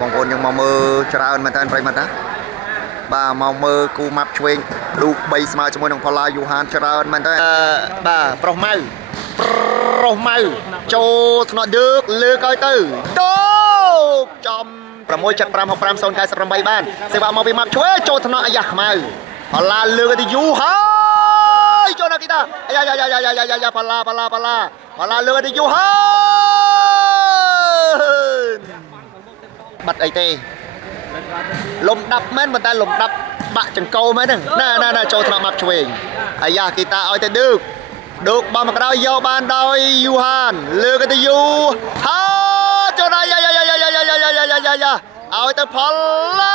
บางคนยังมาเมื่อชราอันมาแทนไปมานะบ่ามาเมื่อกูมับช่วยดูใบสมาจมวยของพลายูฮานชราอันมาแทนบ่าโปรเมาโจถนอดึกเลือกไอตื้อโดจอมประมวยจัดปรามหกปรามโซนกายสรำใบบ้านเสว่ามาไปมับช่วยโจถนออยากมาพลาเลือกที่ยูฮานโจนักกีตาอย่าพลาเลือกที่ยูฮานบัดไอเต้ลมดับแม่นมันแต่ลมดับบะจังโกไหมนึงน่าโจทย์มับช่วยไอ้ยากีตาเอาแต่ดึกบอลมากระดายบานดอยยูฮานเลือกกันที่ยูฮาโจนายอย่าเอาแต่พอลล่า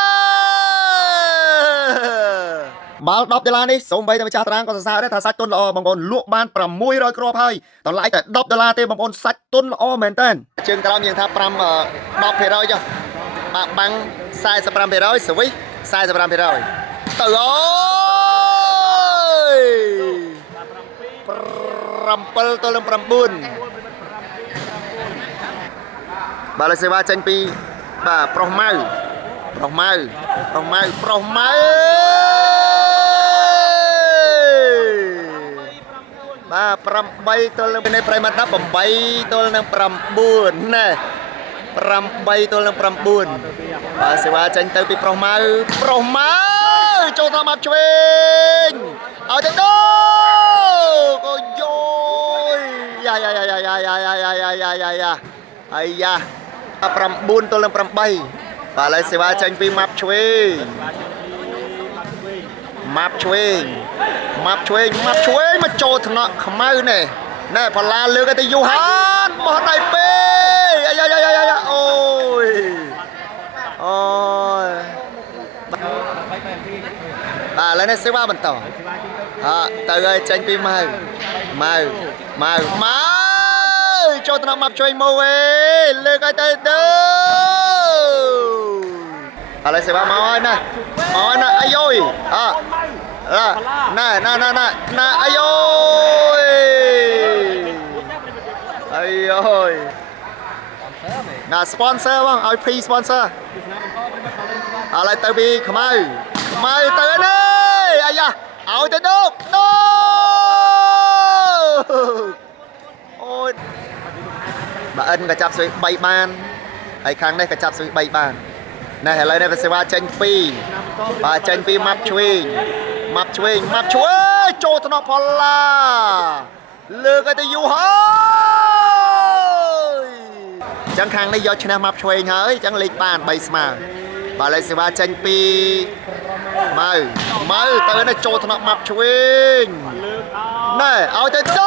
บาลดอบเดลานี่ส่งไปแต่ไม่จ่าตรังก็จะซาได้ถ้าซัดต้นละบางคนลวกบ้านปรำมวยรอยกรอบให้ตอนไล่แต่ดอบเดลาเต้บางคนซัดต้นละเหมือนเต้นเชิงกระลำยังท่าปรำดอบเพลอยจ้ะบังทรายสปรำเพลอยสวยทรายสปรำเพลอยตื่นปรำเปิลตัวลำปรำบุญบาลเซวาเจนปีโปรเมาปรำใบตัวลำในไพรมัดนับใบตัวลำปรำบุญนะปรำใบตัวลำปรำบุญบาลเซวาเจนเตอร์ปีโปรเมาโจทย์มาช่วยเอาเถอะโดก็โยอย่าไอ้ยาปรำบุญตัวลำปรำใบบาลเซวาเจนปีมับช่วยมาโจทย์เนาะขมือเนี่ยแน่พลาเลือกแต่ยูฮานบอลไหนเป้อย่าโอ้ยแล้วเนี่ยเซวามันต่อแต่ไอ้เจนปีมาโจทย์เนาะมับช่วยโมเวเลือกแต่เด้ออะไรเซวามาไว้นะไอ้โยยน่าไอ้โยยน่าสปอนเซอร์บ้างเอาพรีสปอนเซอร์อะไรเตอร์บีขมายเตอร์นี่ไอ้ยาเอาแต่ดูโอ้ยbà ân cả chắp suy bay ban ai kháng đây cả chắp suy bay ban này lại đây phải xem tranh pi bà tranh pi map chuy cho nó phò la lừa cái tiêu hơi chẳng kháng đây do channel map chuy hỡi chẳng lịch bàn bay mà bà lại xem tranh pi mày tới đây cho nó map chuy này ao tới đâu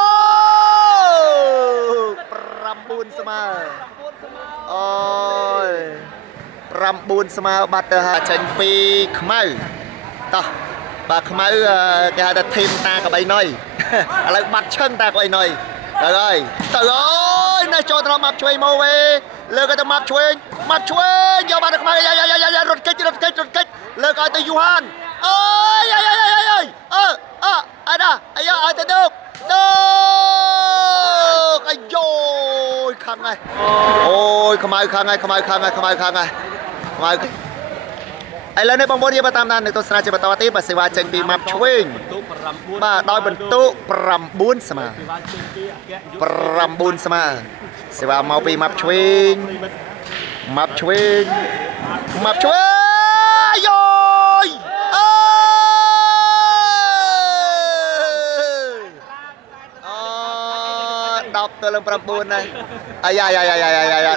บุญสมาโอ้ยรำบุญสมาบัตรหาเชนปีขมายต่อบัตรขมายแกจะทีมตากับไอ้น้อยอะไรบัตรเชิงตากับไอ้น้อยตื่นนายโจทย์เรามาช่วยโมเวเลิกก็จะมาช่วยอย่าบัตรขมายอย่ารถเก๊กเลิกก็จะยูฮันเอ้ยไอ้ด่าไอ้ยาไอ้ตะดุกไอ้โยขังไงโอ้ยขมายขังไงไอ้แล้วในบางบทที่มาตามนั้นในตัวสนาจิปตาวตีปัสสิวาเจงปีมับช่วยบ้าดอยบรรทุกปรำบุญสมาสิวาเมาปีมับช่วยโยยđọc tôi lên pram buồn này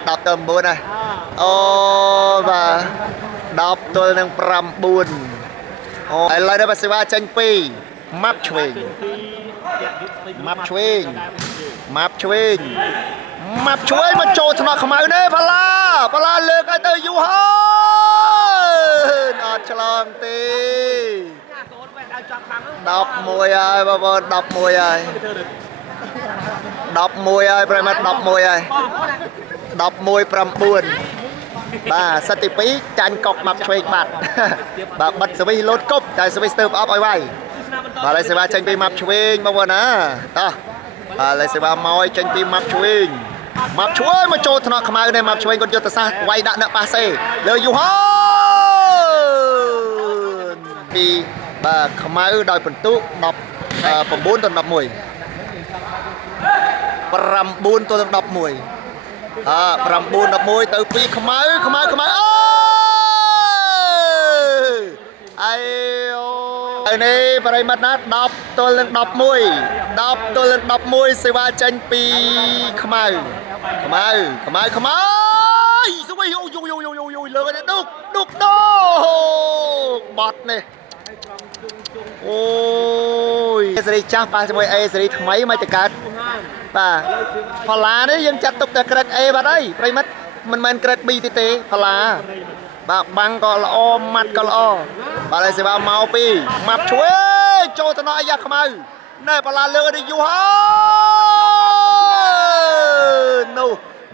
đọc tôi buồn này và đọc tôi lên pram buồn lại đây bác sĩ ba tranh pi map chewing mà trôi thằng không ai nè pala lừa cái từ du hơn chlang ti đọc mùi ơi bà đọc mùi ơi đọc mùi ơi đọc mùi pram buồn bàสติปีจันกอกมับช่วยบัดbàบัดสวีรถกบแต่สวีสเตอร์อัพเอาไว้bà lại sẽ ba tranh piมับช่วยมาวันนะต่อbà lại sẽ ba môi tranh piมับช่วย មកជួយមកចូលថ្នាក់ខ្មៅនេះមកជួយគាត់យុទ្ធសាស្ត្រវាយដាក់អ្នកប៉ាសេលើយូហានពីបាទខ្មៅដោយពិន្ទុ19 ទៅ 11 9 ទៅ 11 9 11ទៅ2ខ្មៅអើយអាយនេះប្រិមិត្តណា10 ទល់នឹង 11 10 ទល់នឹង 11សេវាចេញពីខ្មៅស្វីយលើកនេះឌុកបាត់នេះអូយសេរីចាស់ប៉ះជាមួយអេសេរីថ្មីមកទៅកើតបាទផល្លានេះយើងចាត់ទុកតែក្រិត A បាត់ហើយប្រិមិត្តមិនមែនក្រិត B ទេផល្លាបាទបាំងក៏ល្អម៉ាត់ក៏ល្អបាទហើយសេវាមកពីម៉ាប់ឆ្វេងចូលទៅដល់អាយ៉ាខ្មៅណែផល្លាលើកនេះយូហើយនោះ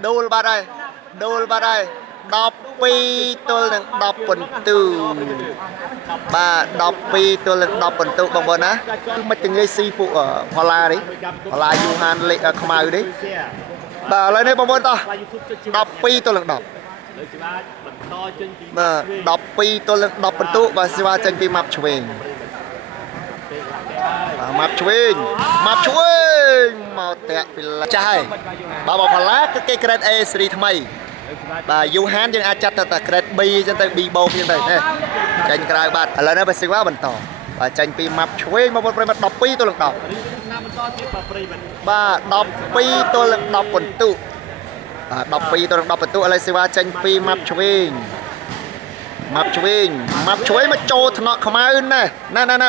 ដូលបាត់ហើយ12 ទល់នឹង 10 ពិន្ទុបាទ12 ទល់នឹង 10 ពិន្ទុបងប្អូនណាគឺមិនទាំងងាយស៊ីពួកផល្លានេះផល្លាយូហានលេខខ្មៅនេះបាទឥឡូវនេះបងប្អូនតោះ12 ទល់នឹង 10បាទ12 ទល់នឹង 10 ពិន្ទុបាទសេវាចេញពីម៉ាប់ឆ្វេងម៉ាប់ឆ្វេងមកតាក់ពីចាស់ហើយបាទផល្លាគឺគេក្រេត A ស៊េរីថ្មីបាទយូហានយើងអាចចាត់ទៅតែក្រេត B អញ្ចឹងទៅ B បោកអញ្ចឹងទៅណាចាញ់ក្រៅបាត់ឥឡូវនេះបើសេវាបន្តបាទចាញ់ពីម៉ាប់ឆ្វេងមកប្រិមិត្ត12 ទល់នឹង 10បាទ12 ទល់នឹង 10 ពិន្ទុបាទ12 ទល់នឹង 10 ពិន្ទុឥឡូវសេវាចាញ់ពីម៉ាប់ឆ្វេងមកចូលថ្នាក់ខ្មៅណែ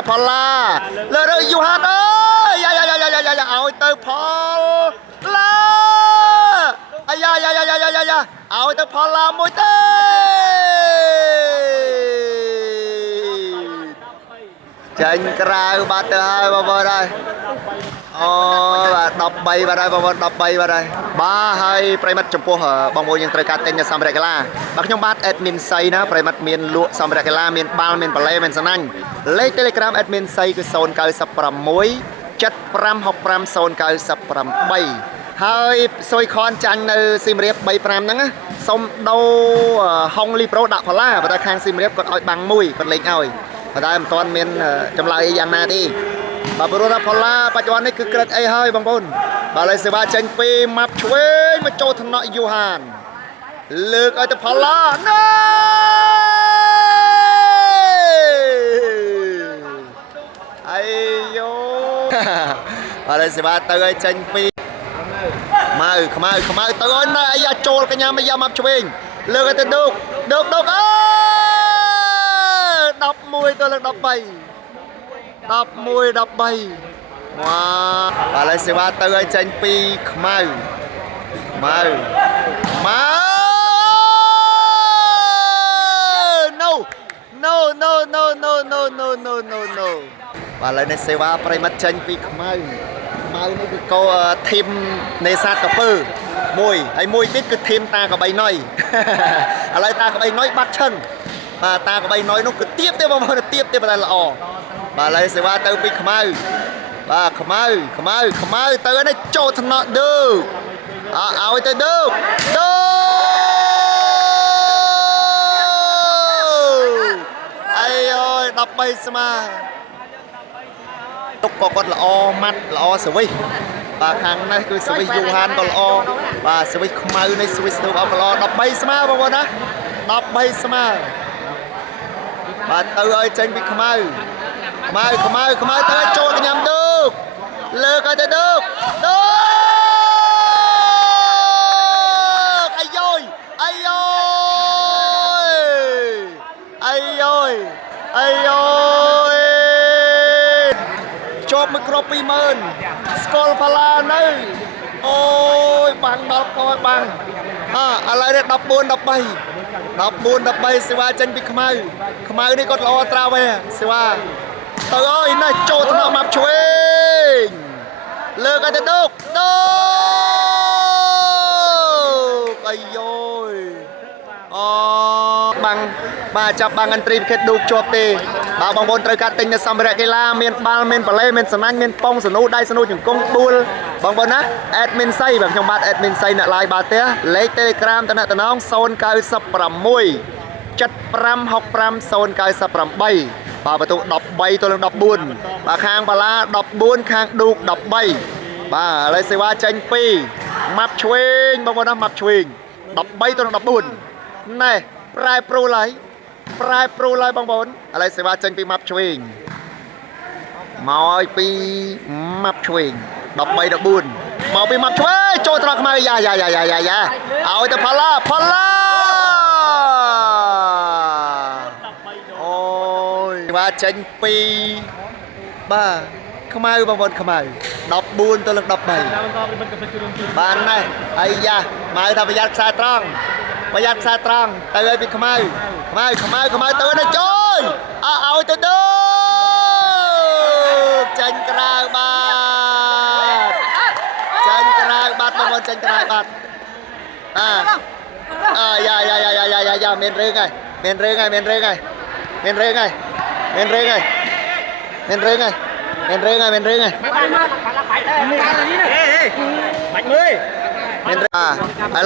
ផល្លាលើយូហានអើយយ៉ាឲ្យទៅផលឡាអាយ៉ាឲ្យទៅផលឡាមួយទេចាញ់ក្រៅបាត់ទៅហើយបងប្អូនហើយអូបាទ13បាទហើយបងប្អូន13បាទហើយបាទហើយប្រិមិត្តចំពោះបងប្អូនយើងត្រូវការទិញនៅសម្ភារៈកីឡាបាទខ្ញុំបាទ admin សៃណាប្រិមិត្តមានលក់សម្ភារៈកីឡាមានបាល់មានបាឡេមានសណាញ់លេខ Telegram admin សៃគឺ096 7565 098ហើយសុយខនចាញ់នៅស៊ីមរៀប 35 ហ្នឹងណាសុំដូរហុងលីប្រូដាក់ផល្លាបើតែខាងស៊ីមរៀបគាត់ឲ្យបាំងមួយគាត់លេខឲ្យបើតែមិនទាន់មានចម្លើយយ៉ាងណាទេបាទព្រោះថាផល្លាបច្ចុប្បន្ននេះគឺក្រិតអីហើយបងប្អូនបាទឥឡូវសេវាចេញពីម៉ាប់ឆ្វេងមកចូលថ្នាក់យូហានលើកឲ្យទៅផល្លាណែអាយយោបាទឥឡូវសេវាទៅឲ្យចេញពីខ្មៅទៅឲ្យណែអាយ៉ាចូលកញ្ញាមកយ៉ាម៉ាប់ឆ្វេងលើកឲ្យទៅឌុកអើ11 ទៅលើ13 11 13វ៉ាបាទឥឡូវសេវាទៅឲ្យចេញពីខ្មៅno បាទឥឡូវនេះសេវាប្រិមិត្តចេញពីខ្មៅនេះគឺកោធីមនេសាទកពើមួយហើយមួយទៀតគឺធីមតាកបីណុយឥឡូវតាកបីណុយបាត់ឈឹងបាទតាកបីណុយនោះគឺទៀបទេបងប្អូនទៀបទេតែល្អបាទឥឡូវសេវាទៅពីខ្មៅបាទខ្មៅទៅនេះចូលថ្នាក់ឌឺឲ្យទៅឌឺអាយអើយ13ស្មើទុកក៏គាត់ល្អម៉ាត់ល្អសវិសបាទខាងនេះគឺសវិសយូហានក៏ល្អបាទសវិសខ្មៅនេះសវិសទៅអត់ល្អ13ស្មើបងប្អូនណា13ស្មើបាទទៅឲ្យចេញពីខ្មៅទៅឲ្យចូលកញ្ញាំឌូកលើកឲ្យទៅឌូកអាយជាប់មួយគ្រាប់ 20000 ស្គាល់ផល្លានៅអូយបាំងដល់កោបាំងឥឡូវនេះ14 13សេវាចេញពីខ្មៅនេះគាត់ល្អត្រាវសេវាទៅអើយនេះចូលថ្នាក់ម៉ាប់ឆ្វេងលើកឲ្យទៅឌុកអាយយបាំងបាទចាប់បាំងអន្ត្រីវិកេតឌូកជាប់ទេបាទបងប្អូនត្រូវការទិញនៅសម្ភារៈកីឡាមានបាល់មានបាឡេមានសណាញ់មានប៉ុងសនូដៃសនូជង្គង់ដួល បងប្អូនណា admin សៃបាទខ្ញុំបាទ admin សៃអ្នក live បាទទេលេខ Telegram តំណង096 7565098បាទបន្ទុក13ទល់នឹង14បាទខាងបាឡា14ខាងឌូក13បាទឥឡូវសេវាចេញ2ម៉ាប់ឆ្វេងបងប្អូនណាម៉ាប់ឆ្វេង13ទល់នឹង14ណែប្រែប្រួលហើយបងប្អូនឥឡូវសេវាចេញពីម៉ាប់ឆ្វេងមកឲ្យពីម៉ាប់ឆ្វេង13 14មកពីម៉ាប់ឆ្វេងចូលត្រង់ខ្មៅយ៉ាឲ្យទៅផល្លាអូយបាទចេញពីបាទខ្មៅបងប្អូនខ្មៅ14ទល់នឹង13បានណាស់ហើយយ៉ាម៉ៅថាប្រយ័ត្នខ្សែត្រង់ទៅឲ្យពីខ្មៅទៅនេះជួយឲ្យទៅដូចចាញ់ក្រៅបាត់បងប្អូនចាញ់ក្រៅបាត់យ៉ាមានរឿងហើយមានរឿងហើយបាច់មើលមានឥ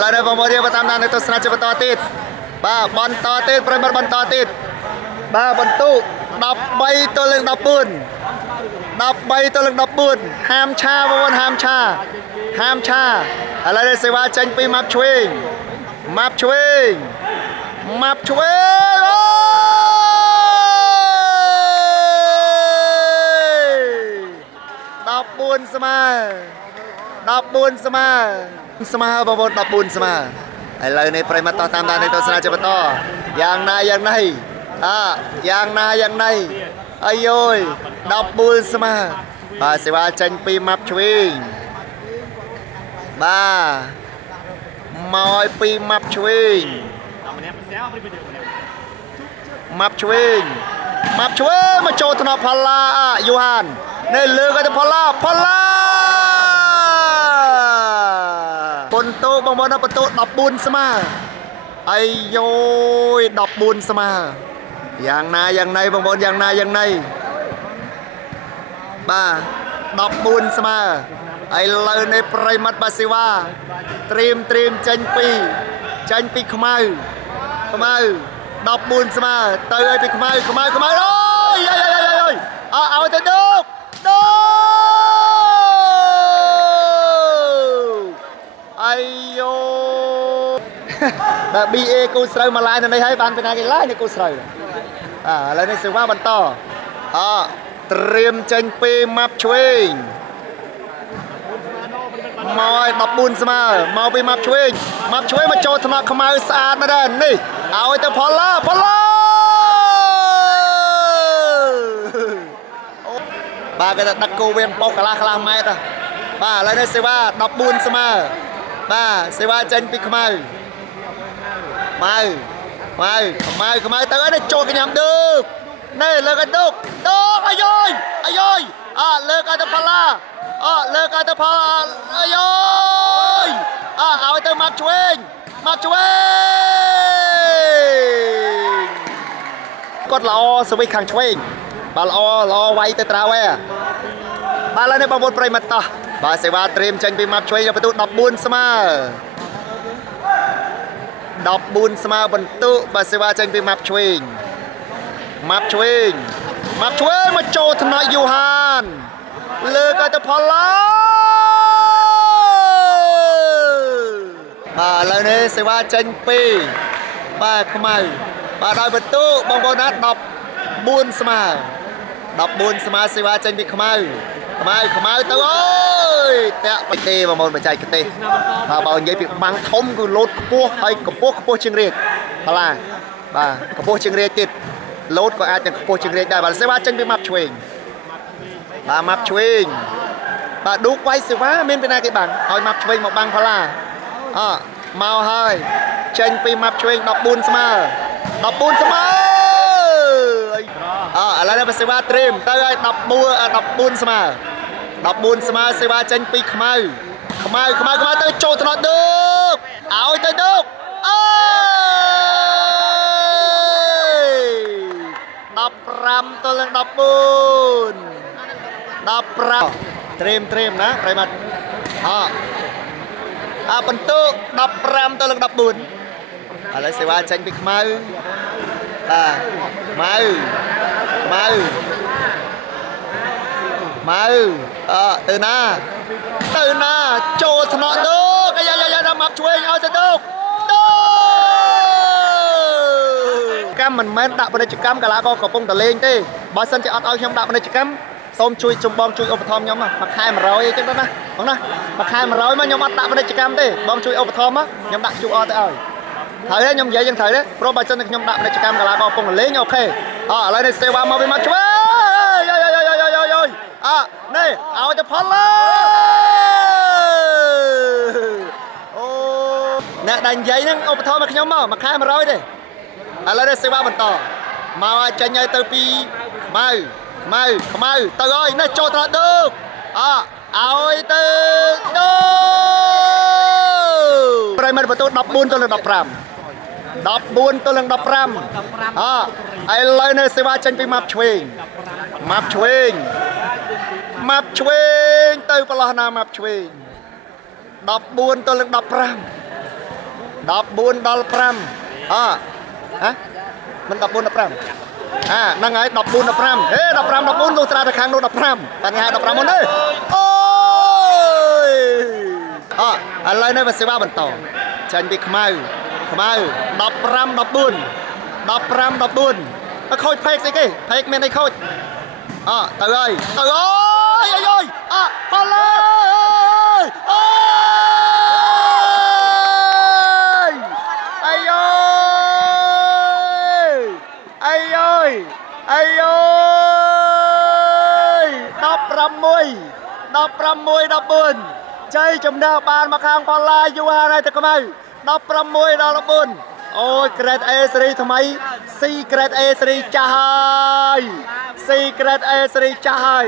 ឡូវនេះបងប្អូនយើងតាមដាននៅទស្សនាជាបន្តទៀតបាទបន្តទៀតប្រិមត្តបន្តទៀតបាទបន្ទុក13ទល់នឹង14ហាមឆាបងប្អូនហាមឆាឥឡូវនេះសេវាចេញពីម៉ាប់ឆ្វេងអូ14ស្មើបងប្អូន14ស្មើឥឡូវនេះប្រិមត្តតាមដាននៅទស្សនាជាបន្តយ៉ាងណាអាយយ14ស្មើបាទសេវាចេញពីម៉ាប់ឆ្វេងបាទមកឲ្យពីម៉ាប់ឆ្វេងមកចូលថ្នាក់ផល្លាយូហាននៅលើក៏ទៅផល្លាបន្ទោបងប្អូនបន្ទោ14ស្មើអាយយយ14ស្មើយ៉ាងណាបងប្អូនយ៉ាងណាបាទ14ស្មើឥឡូវនេះប្រិមត្តបាសេវាត្រៀមចេញពីខ្មៅ14ស្មើទៅឲ្យពីខ្មៅអូយឲ្យទៅដូកអាយយោបាទ BA គូស្រូវមកឡាយនៅនេះហើយបានពីណាគេឡាយនៅគូស្រូវឥឡូវនេះសេវាបន្តត្រៀមចេញពីម៉ាប់ឆ្វេងមកឲ្យ14ស្មើមកពីម៉ាប់ឆ្វេងមកចូលថ្នាក់ខ្មៅស្អាតមែនទេនេះឲ្យទៅផល្លាបាទគេថាដឹកគោវាបោកកន្លះម៉ែត្របាទឥឡូវនេះសេវា14ស្មើបាទសេវាចេញពីខ្មៅខ្មៅទៅឲ្យចូលកញ្ញាំឌឺនេះលើកឲ្យឌុកអាយយលើកឲ្យទៅផល្លាអាយយឲ្យទៅម៉ាប់ឆ្វេងគាត់ល្អសវិសខាងឆ្វេងបាទល្អវាយទៅត្រាវឯបាទឥឡូវនេះបងប្អូនប្រិមត្តតោះបាទសេវាត្រៀមចេញពីម៉ាប់ឆ្វេងបន្ទុក14ស្មើបន្ទុកបាទសេវាចេញពីម៉ាប់ឆ្វេងមកចូលថ្នាក់យូហានលើកឲ្យទៅផល្លាបាទឥឡូវនេះសេវាចេញពីបាទខ្មៅបាទដោយបន្ទុកបងប្អូនណា14ស្មើសេវាចេញពីខ្មៅទៅអើយតាក់បិទេបងប្អូនបច្ចេកទេសបាទបើនិយាយពីបាំងធំគឺលោតខ្ពស់ហើយកម្ពស់ជាងរាជផល្លាបាទកម្ពស់ជាងរាជទៀតលោតក៏អាចនឹងខ្ពស់ជាងរាជដែរបាទសេវាចេញពីម៉ាប់ឆ្វេងបាទឌូកវាយសេវាមានពីណាគេបាំងឲ្យម៉ាប់ឆ្វេងមកបាំងផល្លាមកហើយចេញពីម៉ាប់ឆ្វេង14ស្មើឥឡូវនេះសេវាត្រៀមទៅឲ្យ14ស្មើសេវាចេញពីខ្មៅទៅចូលថ្នាក់ឌូកឲ្យទៅឌូកអើយ15ទល់នឹង14 15ត្រៀមណាប្រិមត្ត បន្ទុក15ទៅលើ14ឥឡូវសេវាចេញពីខ្មៅបាទខ្មៅទៅណាចូលថ្នាក់ទៅយ៉ាដល់មកជួយឲ្យទៅកម្មមិនមែនដាក់ពាណិជ្ជកម្មកីឡាករកំពុងតែលេងទេបើសិនជាអត់ឲ្យខ្ញុំដាក់ពាណិជ្ជកម្មសូមជួយចំបងជួយឧបត្ថម្ភខ្ញុំមួយខែ100អីចឹងទៅណាបងណាមួយខែ100មកខ្ញុំអត់ដាក់ពាណិជ្ជកម្មទេបងជួយឧបត្ថម្ភមកខ្ញុំដាក់ QR ទៅឲ្យត្រូវទេខ្ញុំនិយាយយ៉ាងត្រូវទេព្រោះបើសិនតែខ្ញុំដាក់ពាណិជ្ជកម្មកីឡាករកំពុងតែលេងអូខេឥឡូវនេះសេវាមកវិញមកជួយនេះឲ្យទៅផលលើអូអ្នកដែលនិយាយហ្នឹងឧបត្ថម្ភមកខ្ញុំមកមួយខែ100ទេឥឡូវនេះសេវាបន្តមកចេញឲ្យទៅពីខ្មៅទៅហើយនេះចូលត្រដកឲ្យទៅប្រិមិត្តបន្ទូ14ទៅលើ15 14ទៅលើ15ឥឡូវនេះសេវាចេញពីម៉ាប់ឆ្វេងទៅប្រឡោះណាម៉ាប់ឆ្វេង14ទៅលើ15 14ដល់5មិន14 15ហ្នឹងហើយ14 15ហេ15 14លុះត្រាតែខាងនោះ15បញ្ហា15មុនទេអូយឥឡូវនេះសេវាបន្តចាញ់ពីខ្មៅ15 14ខូចផេកស្អីគេផេកមានអីខូចទៅហើយផលលើ16 14ជ័យជំនះបានមកខាងផល្លាយូហារ៉ៃទៅខ្មៅ16 ដល់14អូយ Grade A សេរីថ្មី C Grade A សេរីចាស់ហើយ